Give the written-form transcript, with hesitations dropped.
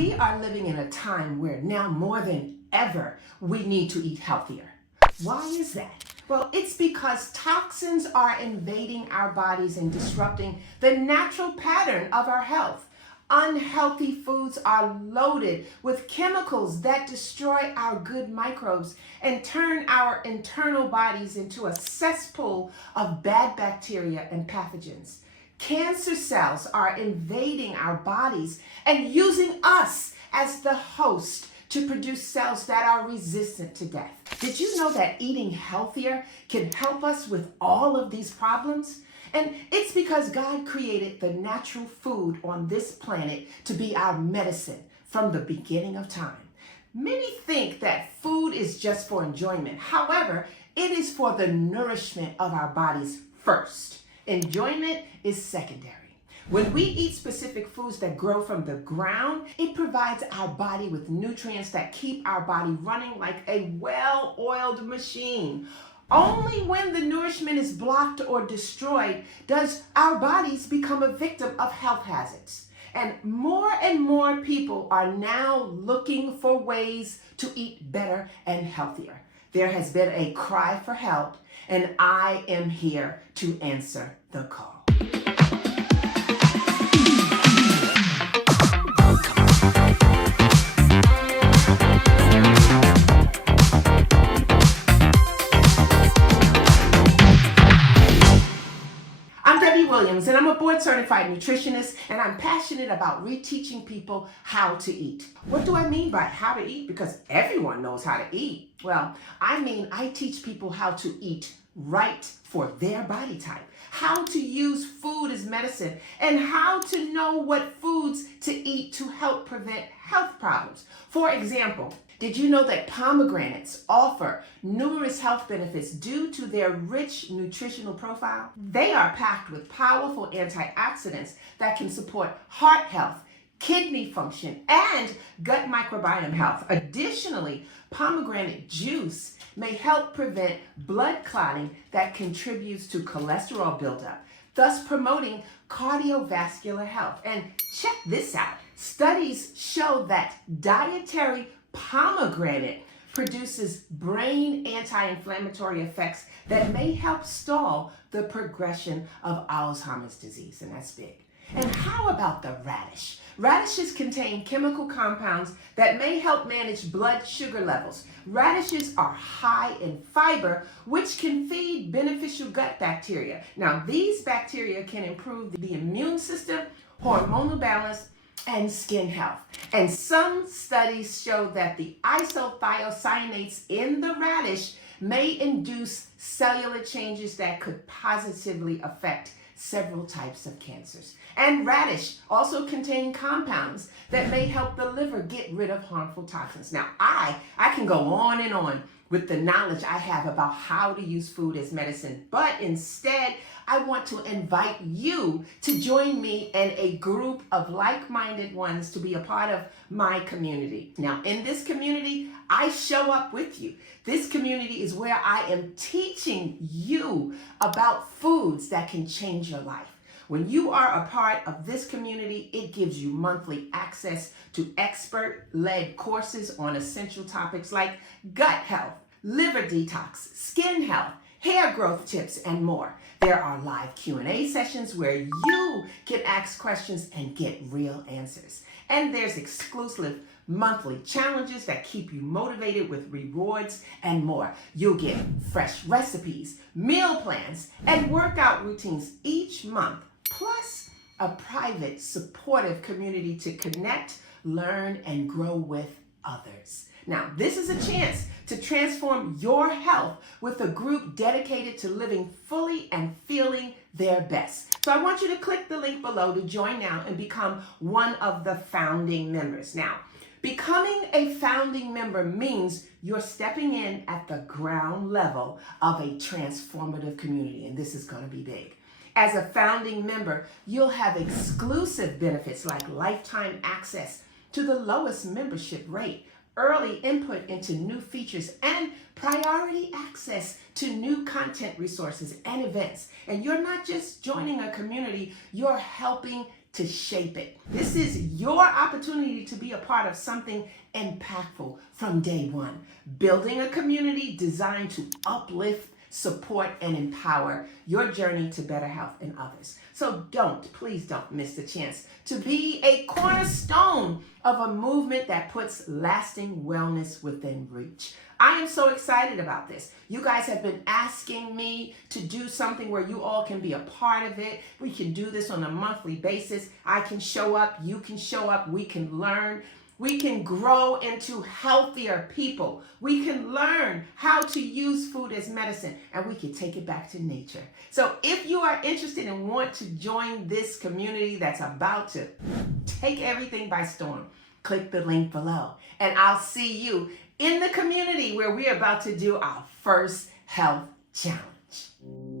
We are living in a time where now more than ever, we need to eat healthier. Why is that? Well, it's because toxins are invading our bodies and disrupting the natural pattern of our health. Unhealthy foods are loaded with chemicals that destroy our good microbes and turn our internal bodies into a cesspool of bad bacteria and pathogens. Cancer cells are invading our bodies and using us as the host to produce cells that are resistant to death. Did you know that eating healthier can help us with all of these problems? And it's because God created the natural food on this planet to be our medicine from the beginning of time. Many think that food is just for enjoyment. However, it is for the nourishment of our bodies first. Enjoyment is secondary. When we eat specific foods that grow from the ground, it provides our body with nutrients that keep our body running like a well-oiled machine. Only when the nourishment is blocked or destroyed does our bodies become a victim of health hazards. And more people are now looking for ways to eat better and healthier. There has been a cry for help, and I am here to answer the call. And I'm a board-certified nutritionist, and I'm passionate about reteaching people how to eat. What do I mean by how to eat? Because everyone knows how to eat. Well, I mean I teach people how to eat right for their body type, how to use food as medicine, and how to know what foods to eat to help prevent health problems. For example, did you know that pomegranates offer numerous health benefits due to their rich nutritional profile? They are packed with powerful antioxidants that can support heart health, kidney function, and gut microbiome health. Additionally, pomegranate juice may help prevent blood clotting that contributes to cholesterol buildup, thus promoting cardiovascular health. And check this out. Studies show that dietary pomegranate produces brain anti-inflammatory effects that may help stall the progression of Alzheimer's disease, and that's big. And how about the radish? Radishes contain chemical compounds that may help manage blood sugar levels. Radishes are high in fiber, which can feed beneficial gut bacteria. Now, these bacteria can improve the immune system, hormonal balance, and skin health. And some studies show that the isothiocyanates in the radish may induce cellular changes that could positively affect several types of cancers. And radish also contain compounds that may help the liver get rid of harmful toxins. Now, I can go on and on with the knowledge I have about how to use food as medicine, but instead, I want to invite you to join me and a group of like-minded ones to be a part of my community. Now, in this community, I show up with you. This community is where I am teaching you about foods that can change your life. When you are a part of this community, it gives you monthly access to expert-led courses on essential topics like gut health, liver detox, skin health, hair growth tips, and more. There are live Q&A sessions where you can ask questions and get real answers. And there's exclusive monthly challenges that keep you motivated with rewards and more. You'll get fresh recipes, meal plans, and workout routines each month, plus a private, supportive community to connect, learn, and grow with others. Now, this is a chance to transform your health with a group dedicated to living fully and feeling their best. So I want you to click the link below to join now and become one of the founding members. Now, becoming a founding member means you're stepping in at the ground level of a transformative community, and this is going to be big. As a founding member, you'll have exclusive benefits like lifetime access to the lowest membership rate, early input into new features, and priority access to new content resources and events. And you're not just joining a community, you're helping to shape it. This is your opportunity to be a part of something impactful from day one. Building a community designed to uplift, support, and empower your journey to better health in others. So please don't miss the chance to be a cornerstone of a movement that puts lasting wellness within reach. I am so excited about this. You guys have been asking me to do something where you all can be a part of it. We can do this on a monthly basis. I can show up, you can show up, we can learn. We can grow into healthier people. We can learn how to use food as medicine, and we can take it back to nature. So if you are interested and want to join this community that's about to take everything by storm, click the link below, and I'll see you in the community where we're about to do our first health challenge.